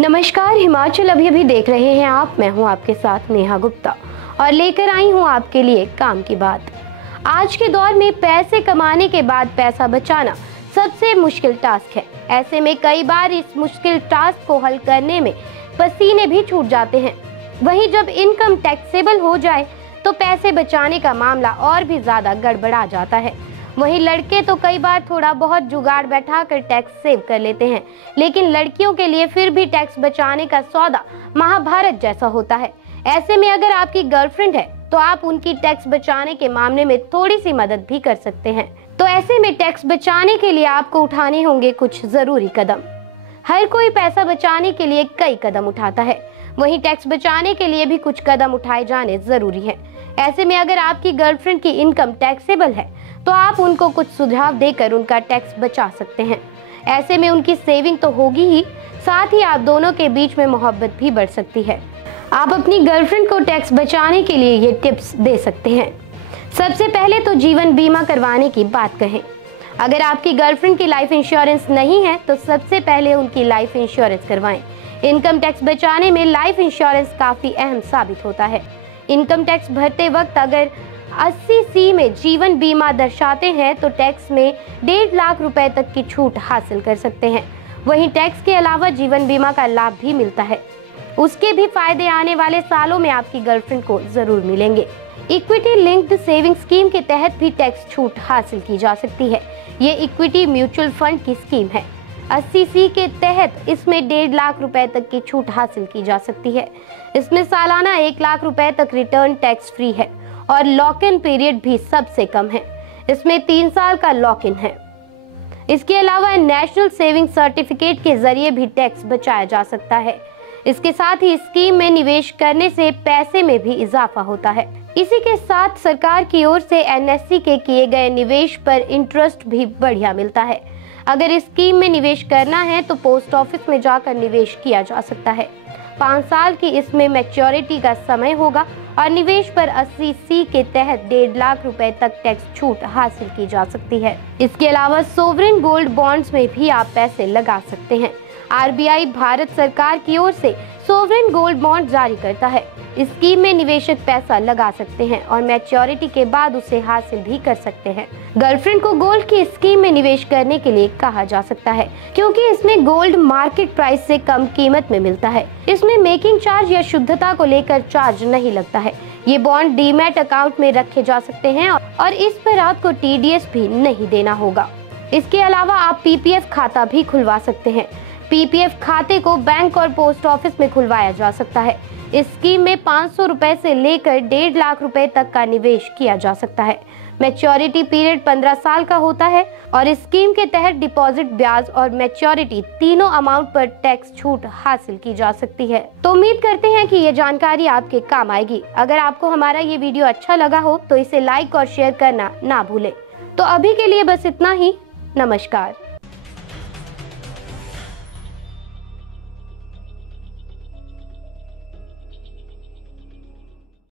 नमस्कार, हिमाचल अभी देख रहे हैं आप। मैं हूं आपके साथ नेहा गुप्ता और लेकर आई हूं आपके लिए काम की बात। आज के दौर में पैसे कमाने के बाद पैसा बचाना सबसे मुश्किल टास्क है। ऐसे में कई बार इस मुश्किल टास्क को हल करने में पसीने भी छूट जाते हैं। वहीं जब इनकम टैक्सेबल हो जाए तो पैसे बचाने का मामला और भी ज्यादा गड़बड़ा जाता है। वहीं लड़के तो कई बार थोड़ा बहुत जुगाड़ बैठाकर टैक्स सेव कर लेते हैं, लेकिन लड़कियों के लिए फिर भी टैक्स बचाने का सौदा महाभारत जैसा होता है। ऐसे में अगर आपकी गर्लफ्रेंड है तो आप उनकी टैक्स बचाने के मामले में थोड़ी सी मदद भी कर सकते हैं। तो ऐसे में टैक्स बचाने के लिए आपको उठाने होंगे कुछ जरूरी कदम। हर कोई पैसा बचाने के लिए कई कदम उठाता है, वहीं टैक्स बचाने के लिए भी कुछ कदम उठाए जाने जरूरी है। ऐसे में अगर आपकी गर्लफ्रेंड की इनकम टैक्सेबल है तो आप उनको कुछ सुझाव देकर उनका टैक्स बचा सकते हैं। ऐसे में उनकी सेविंग तो होगी ही, साथ ही आप दोनों के बीच में मोहब्बत भी बढ़ सकती है। आप अपनी गर्लफ्रेंड को टैक्स बचाने के लिए ये टिप्स दे सकते हैं। सबसे पहले तो जीवन बीमा करवाने की बात कहें। अगर आपकी गर्लफ्रेंड की लाइफ इंश्योरेंस नहीं है तो सबसे पहले उनकी लाइफ इंश्योरेंस करवाएं। इनकम टैक्स बचाने में लाइफ इंश्योरेंस काफी अहम साबित होता है। इनकम टैक्स भरते वक्त अगर 80C में जीवन बीमा दर्शाते हैं तो टैक्स में 1.5 लाख रुपए तक की छूट हासिल कर सकते हैं। वहीं टैक्स के अलावा जीवन बीमा का लाभ भी मिलता है, उसके भी फायदे आने वाले सालों में आपकी गर्लफ्रेंड को जरूर मिलेंगे। इक्विटी लिंक्ड सेविंग स्कीम के तहत भी टैक्स छूट हासिल की जा सकती है। ये इक्विटी म्यूचुअल फंड की स्कीम है। 80C के तहत इसमें 1.5 लाख रुपए तक की छूट हासिल की जा सकती है। इसमें सालाना 1 लाख रुपए तक रिटर्न टैक्स फ्री है और लॉक इन पीरियड भी सबसे कम है। इसमें 3 साल का लॉक इन है। इसके अलावा नेशनल सेविंग सर्टिफिकेट के जरिए भी टैक्स बचाया जा सकता है। इसके साथ ही स्कीम में निवेश करने से पैसे में भी इजाफा होता है। इसी के साथ सरकार की ओर से NSE के किए गए निवेश पर इंटरेस्ट भी बढ़िया मिलता है। अगर इस स्कीम में निवेश करना है तो पोस्ट ऑफिस में जाकर निवेश किया जा सकता है। 5 साल की इसमें मैच्योरिटी का समय होगा और निवेश पर 80C के तहत 1.5 लाख रुपए तक टैक्स छूट हासिल की जा सकती है। इसके अलावा सोवरेन गोल्ड बॉन्ड्स में भी आप पैसे लगा सकते हैं। RBI भारत सरकार की ओर से सोवरेन गोल्ड बॉन्ड जारी करता है। इस स्कीम में निवेशक पैसा लगा सकते हैं और मैच्योरिटी के बाद उसे हासिल भी कर सकते हैं। गर्लफ्रेंड को गोल्ड की स्कीम में निवेश करने के लिए कहा जा सकता है, क्योंकि इसमें गोल्ड मार्केट प्राइस से कम कीमत में मिलता है। इसमें मेकिंग चार्ज या शुद्धता को लेकर चार्ज नहीं लगता है। ये बॉन्ड डीमैट अकाउंट में रखे जा सकते हैं और इस पर आपको TDS भी नहीं देना होगा। इसके अलावा आप PPF खाता भी खुलवा सकते हैं। PPF खाते को बैंक और पोस्ट ऑफिस में खुलवाया जा सकता है। इस स्कीम में 500 रुपए से लेकर 1.5 लाख रुपए तक का निवेश किया जा सकता है। मैच्योरिटी पीरियड 15 साल का होता है और इस स्कीम के तहत डिपॉजिट, ब्याज और मैच्योरिटी तीनों अमाउंट पर टैक्स छूट हासिल की जा सकती है। तो उम्मीद करते हैं कि ये जानकारी आपके काम आएगी। अगर आपको हमारा ये वीडियो अच्छा लगा हो तो इसे लाइक और शेयर करना ना भूलें। तो अभी के लिए बस इतना ही। नमस्कार।